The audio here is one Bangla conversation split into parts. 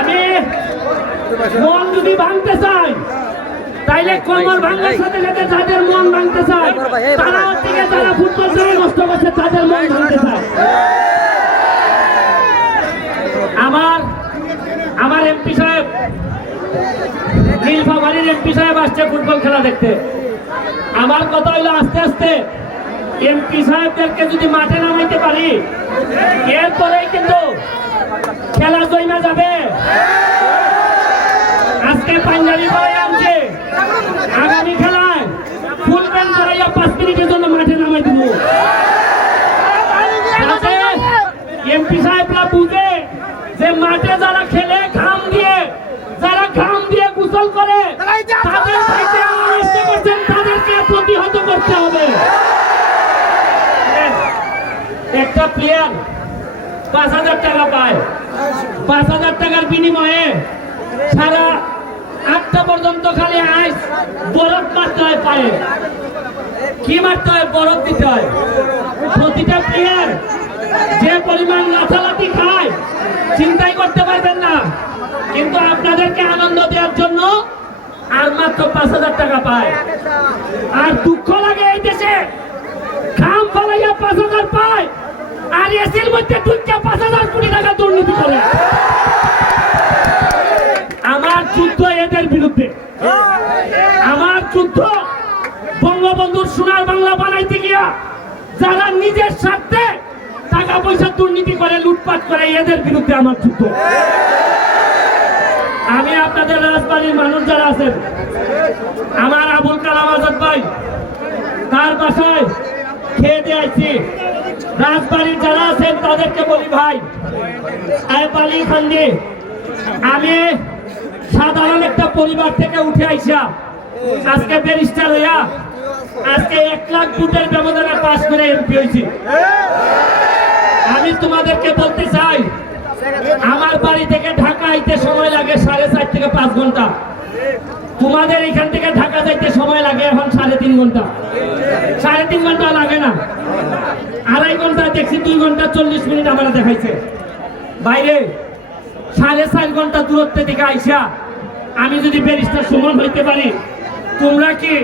আমি মন যদি ভাঙতে চাই তাইলে কোমর ভাঙার সাথে সাথে যাদের মন ভাঙতে চায় তারা থেকে যারা ফুটবল খেলা নষ্ট করছে তাদের মন ভাঙতে চায়। আমার এমপি সাহেব নীলফামারীর এমপি সাহেব আসছে ফুটবল খেলা দেখতে। আমার কথা হইলো আস্তে আস্তে এমপি সাহেবদেরকে যদি মাঠে নামাইতে পারি এরপরেই কিন্তু খেলা জমে যাবে। আজকে পাঞ্জাবি পরে আনছে, আগামী খেলায় ফুল প্যান্ট করাইয়া 5 মিনিটের জন্য মাঠে নামাই দিব। এমপি সাহেবরা বুঝে যে মাঠে যারা খেলে যারা ঘাম দিয়ে গোসল করে তাদের সাথে নষ্ট করছেন, তাদেরকে প্রতিহত করতে হবে। একটা প্লেয়ার 5,000 টাকা পায়, 5,000 টাকার বিনিময়ে সারা 8টা পর্যন্ত খালি আইস বরফ মারতে হয় পায়ে। কি মারতে হয়? বরফ দিতে হয়। প্রতিটা প্লেয়ার যে পরিমাণ লাথালাথি খায় চিন্তাই করতে পারবেন না, কিন্তু আপনাদেরকে আনন্দ দেওয়ার জন্য আর মাত্র 5,000 টাকা পায়। আর দুঃখ লাগে এই দেশে খাম ফলাইয়া 5,000 পায় আর এসির মধ্যে ঢুকে 5,000 কোটি টাকা দুর্নীতি করে। আমার যুদ্ধ এদের বিরুদ্ধে, আমার যুদ্ধ বঙ্গবন্ধুর সোনার বাংলা বানাইতে গিয়া যারা নিজের স্বার্থে টাকা পয়সা দুর্নীতি করে লুটপাট করে এদের বিরুদ্ধে আমার যুদ্ধ। আমি আপনাদের রাজবাড়ির মানুষ যারা আছেন, আমার আবুল কালাম আজাদ ভাই তার বাসায় খেয়ে দিয়ে আইছি, রাজবাড়ির যারা আছেন তাদেরকে বলি ভাই পালি খান্দি আমি সাধারণ একটা পরিবার থেকে উঠে আইসা আজকে ব্যারিস্টার হইয়া আজকে 1 লাখ ভোটের ব্যবধানে পাস করে এমপি হয়েছি। আমি তোমাদেরকে বলতে চাই আমার বাড়ি থেকে ঢাকা আইতে সময় লাগে 4.5 থেকে 5 ঘন্টা, তোমাদের এখান থেকে ঢাকা যাইতে সময় লাগে এখন 3.5 ঘন্টা। 3.5 ঘন্টা লাগে না, 2.5 ঘন্টা দেখছি, 2 ঘন্টা 40 মিনিট আমরা দেখাইছে। বাইরে 4.5 ঘন্টা দূরত্বে থেকে আইসা আমি যদি ব্যারিস্টার সুমন হইতে পারি, তোমরা কি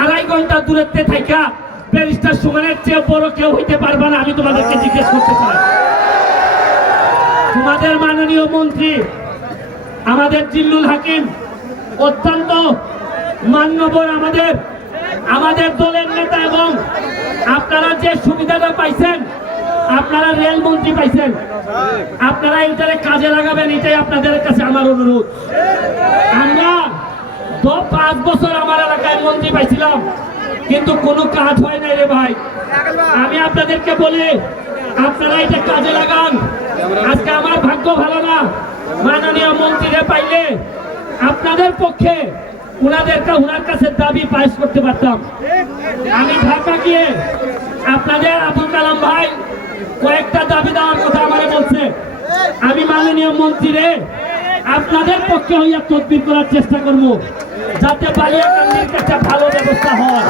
2.5 ঘন্টা দূরত্বে থাকা ব্যারিস্টার সুমনের চেয়ে বড় কেউ হইতে পারবে না? আমি তোমাদেরকে জিজ্ঞেস করতে চাই। তোমাদের মাননীয় মন্ত্রী আমাদের জিল্লুল হাকিম অত্যন্ত মান্যবর, আমাদের দলের নেতা, এবং আপনারা যে সুবিধাটা পাইছেন, আপনারা রেল মন্ত্রী পাইছেন, আপনারা এইটারে কাজে লাগাবেন, এটাই আপনাদের কাছে আমার অনুরোধ। আমরা 5 বছর আমার এলাকায় মন্ত্রী পাইছিলাম, কিন্তু কোনো কাজ হয় নাই রে ভাই। আমি আপনাদেরকে বলি আপনারা এটা কাজে লাগান। আজকে আমার ভাগ্য ভালো না, মাননীয় মন্ত্রীরে পাইলে আপনাদের পক্ষে ওনার কাছে দাবি পাস করতে পারতাম। আমি ঢাকা গিয়ে আপনাদের আবুল কালাম ভাই কয়েকটা দাবি দেওয়ার কথা আমারে বলছে। আমি মাননীয় মন্ত্রীরে আপনাদের পক্ষে হইয়া তদবির করার চেষ্টা করব যাতে বালিয়াকান্দির একটা ভালো ব্যবস্থা হয়।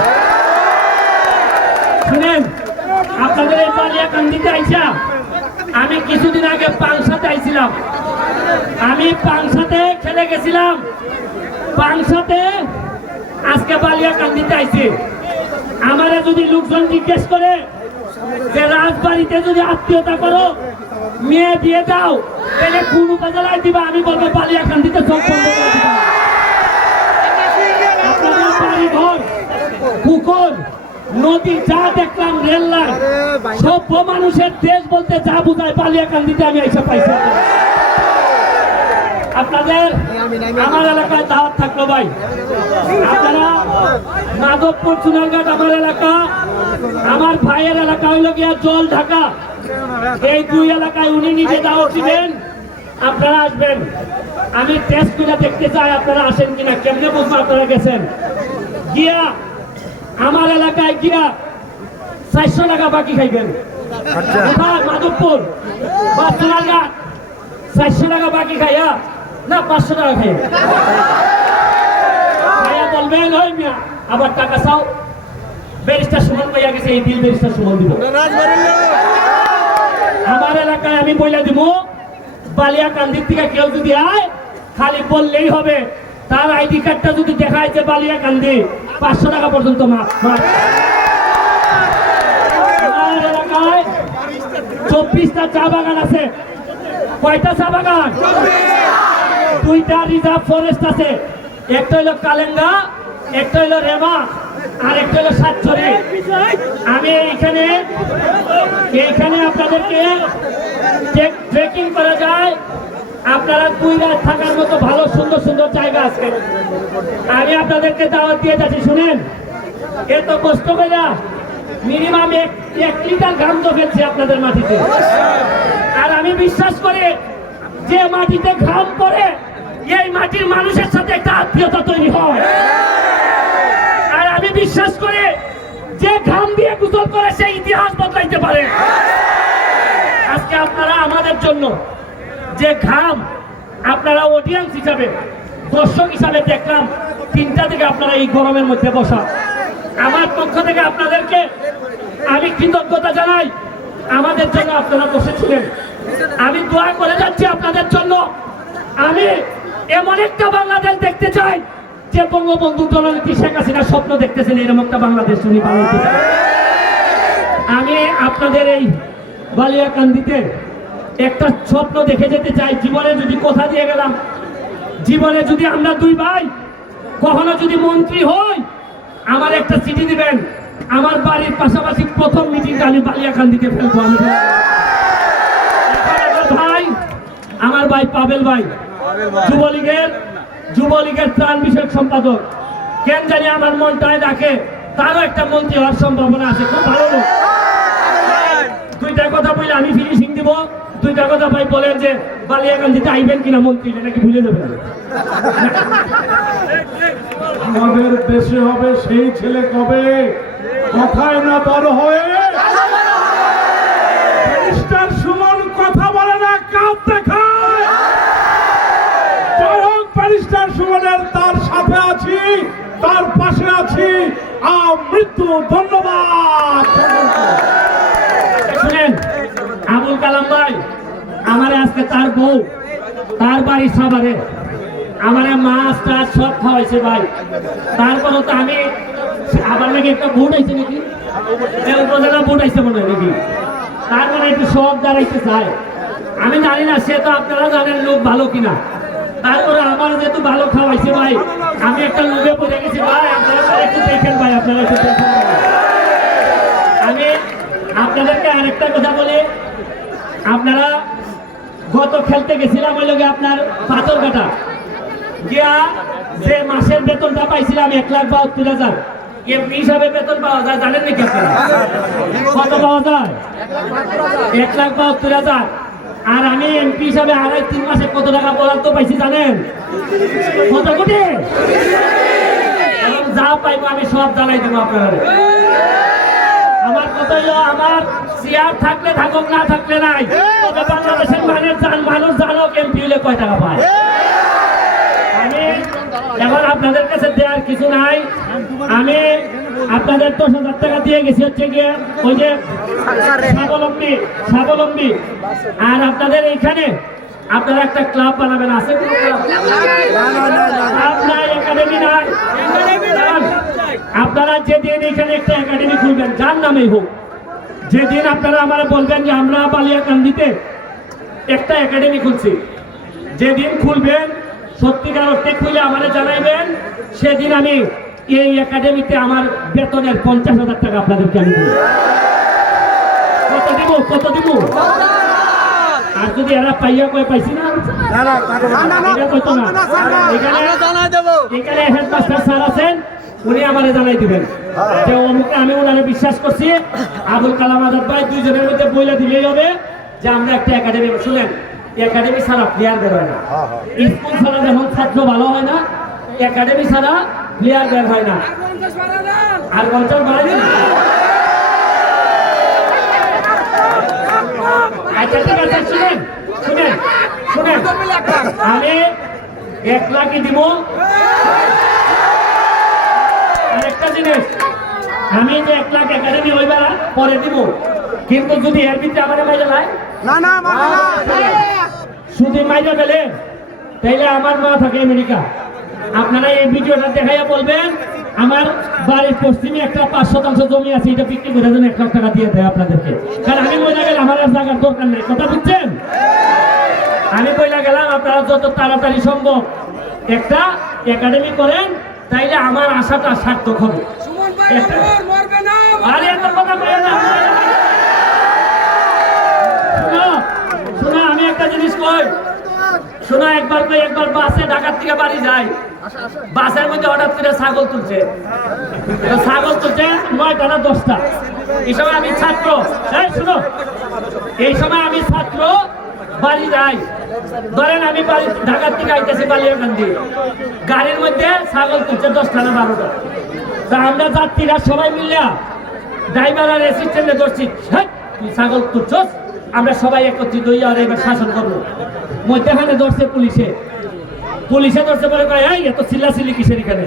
শুনেন, আপনাদের এই বালিয়াকান্দিতে আইসা আমি কিছুদিন আগে পাংশাতে আইছিলাম, আমি পাংশাতে খেলে গেছিলাম, পাংশাতে আজকে বালিয়াকান্দিতে আইছি। আমারে যদি লোকজন জিজ্ঞেস করে যে রাজবাড়িতে যদি আত্মীয়তা করো, মেয়ে দিয়ে দাও, তাহলে কোন উপজেলায় দিবা? আমি বলবো বালিয়াকান্দিতে সব বন্ধ করে দিবা। আপনাদের বাড়ি ঘর, পুকুর, নদী যা দেখলাম, রেল লাইন, সভ্য মানুষের দেশ বলতে যা বুঝায় বালিয়াকান্দিতে আমি এসে পাইছি। আপনাদের আমার এলাকায় দাওয়াত থাকলো ভাই, আপনারা মাধবপুর চুনারঘাট আমার এলাকা, আমার ভাইয়ের এলাকা হইল গিয়া জল ঢাকা, এই 2 এলাকায় উনি নিজে দাওয়াত দিবেন, আপনারা আসবেন। আমি টেস্ট করে দেখতে চাই আপনারা আসেন কিনা। কেমনে বুঝবো আপনারা গেছেন? গিয়া আমার এলাকায় গিয়া 400 টাকা বাকি খাইবেন। মাধবপুর বা চুনারঘাট 400 টাকা বাকি খাইয়া না 500 টাকা খাইয়া বলবেন ওই মিয়া আবার টাকা চাও, ব্যারিস্টার সুমন পাইয়া গেছে, এই বিল ব্যারিস্টার সুমন দিব। আমার এলাকায় আমি বইলা দিব বালিয়াকান্দির থেকে কেউ যদি আয় খালি বললেই হবে তার আইডি কার্ডটা যদি দেখায় যে বালিয়াকান্দি 500 টাকা পর্যন্ত মাছ। আমার এলাকায় 24টা চা বাগান আছে। কয়টা চা বাগান? 2টা রিজার্ভ ফরেস্ট আছে। একটা হইলো কালেঙ্গা, একটা হইলো রেমা, আর একটা হলো সাতচরি। আমি এইখানে আপনাদেরকে ট্রেকিং করা যায়। আপনারা 2 রাত থাকার মতো ভালো সুন্দর সুন্দর জায়গা আছে। আমি আপনাদেরকে দাওয়াত দিয়ে যাচ্ছি, শুনেন। এত কষ্ট করে মিনিমাম 1 লিটার ঘাম তো ফেলছি আপনাদের মাটিতে। আর আমি বিশ্বাস করি যে মাটিতে ঘাম পড়ে এই মাটির মানুষের সাথে একটা আত্মীয়তা তৈরি হয়। আর আমি বিশ্বাস করি যে ঘাম দিয়ে গোসল করে সে ইতিহাস বদলাইতে পারে। আজকে আপনারা আমাদের জন্য যে ঘাম, আপনারা অডিয়েন্স হিসাবে, দর্শক হিসাবে দেখলাম 3টা থেকে আপনারা এই গরমের মধ্যে বসা। আমার পক্ষ থেকে আপনাদেরকে আমি কৃতজ্ঞতা জানাই। আমাদের জন্য আপনারা বসেছিলেন। আমি দোয়া করে যাচ্ছি আপনাদের জন্য। আমি এমন একটা বাংলাদেশ দেখতে চাই যে বঙ্গবন্ধু জননেত্রী শেখ হাসিনা স্বপ্ন দেখতেছেন, এরকম একটা বাংলাদেশ উনি বানাতে চান। আমি আপনাদের এই বালিয়াকান্দিতে একটা স্বপ্ন দেখে যেতে চাই। জীবনে যদি কথা দিয়ে গেলাম, জীবনে যদি আমরা 2 ভাই কখনো যদি মন্ত্রী হই, আমার একটা চিঠি দিবেন। আমার বাড়ির পাশাপাশি প্রথম মিটিংটা আমি বালিয়াকান্দিতে ফেলবো। আমি ভাই, আমার ভাই পাবেল ভাই যুবলীগের ত্রাণ বিষয়ক সম্পাদক, কেন জানি আমার মনটায় ডাকে তারও একটা মন্ত্রী হওয়ার সম্ভাবনা আছে। খুব ভালো লোক। 2টা কথা বলে আমি ফিনিশিং দিব। 2টা কথা ভাই বলেন যে বালিয়াকান্দিতে আইবেন কিনা মন্ত্রী, নাকি ভুলে যাবেন। আমাদের দেশে হবে সেই ছেলে কবে কথায় না বড় হয়ে ব্যারিস্টার সুমন কথা বলে না, কাজ দেখায়। ব্যারিস্টার সুমনের তার সাথে আছি, তার পাশে আছি। মৃত্যু। ধন্যবাদ। শুনেন, আবুল কালাম ভাই আমারে আজকে তার বউ তার বাড়ি সাভারে আমারে মাছ টাছ সব খাওয়াইছে ভাই। তারপরও তো আমি আবার নাকি একটা ভোট আইছে নাকি, উপজেলা ভোট আইছে মনে হয় নাকি, তারপরে একটু সব দাঁড়াইতে চায়। আমি জানি না, সে তো আপনারা জানেন লোক ভালো কিনা। তারপরে আমার যেহেতু ভালো খাওয়াইছে ভাই, আমি একটা লোভে পড়ে গেছি ভাই। আপনারা একটু দেখেন ভাই, আপনারা একটু দেখেন। আমি আপনাদেরকে আরেকটা কথা বলি। আপনারা গত খেলতে গেছিলাম ওই লোকে আপনার পাথরঘাটা গিয়া, যে মাসের বেতনটা পাইছিলাম 1,72,000 এমপি হিসাবে বেতন পাওয়া যায়, জানেন নাকি আপনারা? কত পাওয়া যায়? 1,72,000। আর আমি এমপি হিসাবে 2.5-3 মাসে কত টাকা বরাদ্দ পাইছি জানেন? কত কোটি? এবং যা পাইবো আমি সব জানাই দেবো আপনারা। আমার কথা হলো, আমার চেয়ার থাকলে থাকুক, না থাকলে নাই, তবে বাংলাদেশের মানুষ জানুক এমপি হলে কয় টাকা পায়। আমি এখন আপনাদের কাছে দেওয়ার কিছু নাই। আমি আপনাদের 10,000 টাকা দিয়ে গেছি হচ্ছে গিয়ে ওই যে স্বাবলম্বী। আর আপনাদের এইখানে আপনারা একটা ক্লাব বানাবেন। আছে কোনো ক্লাব নাই, একাডেমি নাই। আপনারা যেদিন এখানে একটা একাডেমি খুলবেন, যার নামেই হোক, যেদিন আপনারা আমার বলবেন যে আমরা বালিয়াকান্দিতে একটা একাডেমি খুলছি, যেদিন খুলবেন সত্যিকার অর্থে খুলে আমাদের জানাইবেন, সেদিন আমি এই একাডেমিতে আমার বেতনের 50,000 টাকা আপনাদেরকে আমি দেব। কত দিব? আর যদি এরা পাইয়া কয়ে পাইছি না, এখানে হেডমাস্টার স্যার আছেন, উনি আমারে জানাই দিবেন যে অমুকে আমি ওনারে বিশ্বাস করছি। আবুল কালাম আজাদ ভাই, 2 জনের মধ্যে বইলা দিলেই হবে যে আমরা একটা একাডেমি। শুনেন, একাডেমি ছাড়া প্লেয়ার বের হয় না। স্কুল ছাড়া যেমন ছাত্র ভালো হয় না, একাডেমি ছাড়া প্লেয়ার বের হয় না। আর 50 বাড়াই দিন। আচ্ছা ঠিক আছে, শুনেন আমি 1 লাখই দিব। আর একটা জিনিস, আমি যে 1 লাখ একাডেমি হইবা পরে দিব, কিন্তু যদি এর ভিতরে আমার মাইলে নাই, শুধু মাইরা ফেলে তাইলে আমার মা থাকে আমেরিকা। আপনারা এই ভিডিওটা দেখাইয়া বলবেন আমার বাড়ির পশ্চিমে একটা 5% জমি আছে, এটা বিক্রি করে দেন 1 লাখ টাকা দিয়ে দেয় আপনাদেরকে। কারণ আমি বইলা গেলে আমার আর জায়গার দরকার নেই, কথা বুঝছেন? আমি বইলা গেলাম আপনারা যত তাড়াতাড়ি সম্ভব একটা একাডেমি করেন, তাইলে আমার আশাটা সার্থক হবে। আরে এত কথা বলে না, শোনো আমি একটা জিনিস কই, শোনো একবার বাসে ঢাকার থেকে বাড়ি যাই, বাসের মধ্যে হঠাৎ করে ছাগল তুলছে 9টা না 10টা। এই সময় আমি ছাত্র, শোনো এই সময় আমি ছাত্র বাড়ি যাই, ধরেন আমি ঢাকার থেকে আইতেছি বালিয়াকান্দি, গাড়ির মধ্যে ছাগল তুলছে 10টা না 12টা। তা আমরা যাত্রীরা সবাই মিলিয়া ড্রাইভার আর অ্যাসিস্ট্যান্টে ধরছি, তুই ছাগল তুলছস, আমরা সবাই একত্রিত হইয়া আর এবার শাসন করবো। মধ্যখানে ধরছে পুলিশে ধরছে বলে কয় এই এত চিল্লাচিল্লি কিসের এখানে?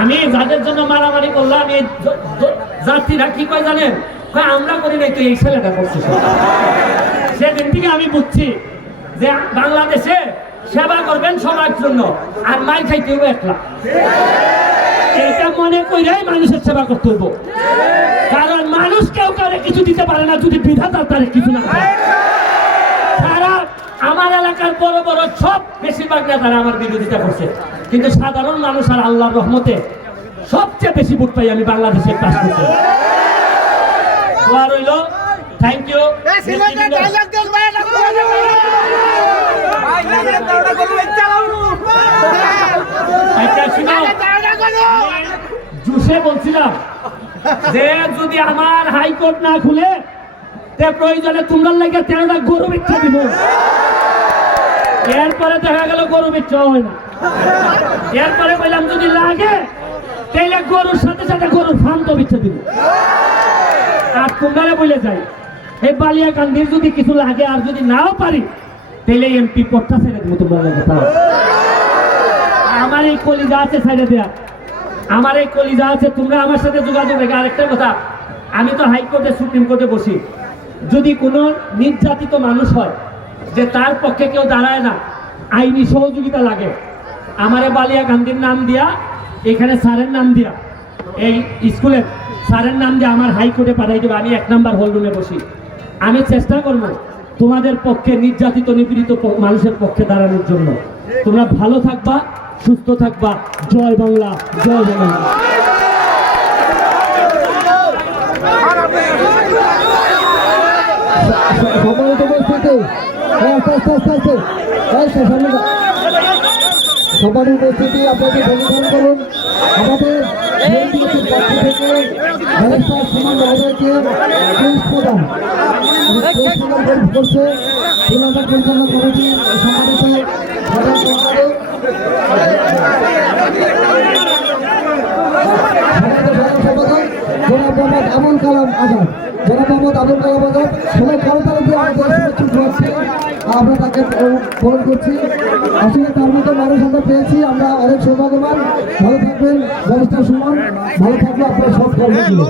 আমি যাদের জন্য মারামারি করলাম এই যাত্রীরা কি কয় জানেন? কয় আমরা করি নাই, তো এই ছেলেটা করছে। সেদিন থেকে আমি বুঝছি যে বাংলাদেশে সেবা করবেন সবার জন্য, আর মাই খাইতে হইব একলা। এটা মনে কইরাই মানুষের সেবা করতে হইব, কারণ মানুষ কেউ কারে কিছু দিতে পারে না যদি বিধাতা তারে কিছু না দেয়। তারা আমার এলাকার বড় বড় সব বেশিরভাগ নেতারা আমার বিরোধিতা করছে, কিন্তু সাধারণ মানুষ আর আল্লাহর রহমতে সবচেয়ে বেশি ভোট পাই আমি বাংলাদেশের পাশ করতে। দোয়া রইল, থ্যাংক ইউ। জুসে বলছিলাম যে যদি আমার হাইকোর্ট না খুলে তে প্রয়োজনে তোমরা লাগে 13টা গরু বিচ্ছা দিব। এরপরে দেখা গেল গরু বিচ্ছা হয় না। এরপরে বললাম যদি লাগে তাইলে গরুর সাথে সাথে গরুর ফার্ম তো বিচ্ছা দিব। আর তোমরা বলে যাই এই বালিয়াকান্দির যদি কিছু লাগে আর যদি নাও পারি তাহলে এমপি পদটা ছেড়ে দেবো তোমরা লাগে। আমার এই কলিজা আছে ছেড়ে দেয়া, আমার এই কলিজা আছে, তোমরা আমার সাথে যোগাযোগ রেখে। আরেকটা কথা, আমি তো হাইকোর্টে সুপ্রিম কোর্টে বসি, যদি কোনো নির্যাতিত মানুষ হয় যে তার পক্ষে কেউ দাঁড়ায় না, আইনি সহযোগিতা লাগে, আমারে বালিয়াকান্দির নাম দিয়া, এখানে স্যারের নাম দিয়া, এই স্কুলের স্যারের নাম দিয়ে আমার হাইকোর্টে পাঠাই দেবো। আমি 1 নম্বর হল রুমে বসি। আমি চেষ্টা করব তোমাদের পক্ষে, নির্যাতিত নিপীড়িত মানুষের পক্ষে দাঁড়ানোর জন্য। তোমরা ভালো থাকবা, সুস্থ থাকবা। জয় বাংলা, জয় বাংলা। সবার উপস্থিতি আপনাকে ধন্যবাদ করুন। আমাদের পক্ষ থেকে ব্যারিস্টার সুমন মহোদয়কে পুলিশ প্রদান করছে শ্রীলঙ্কার পরিচালনা কমিটি সম্মানিত জনাব মোহাম্মদ আবুল কালাম আজাদ, সবাই করতালি দিয়ে আমরা তাকে বরণ করছি। আসলে তার মতো মানুষ আমরা পেয়েছি, আমরা অনেক সৌভাগ্যবান। ভালো থাকবেন ব্যারিস্টার সুমন, ভালো থাকবে আপনার সব কর্মগুলো।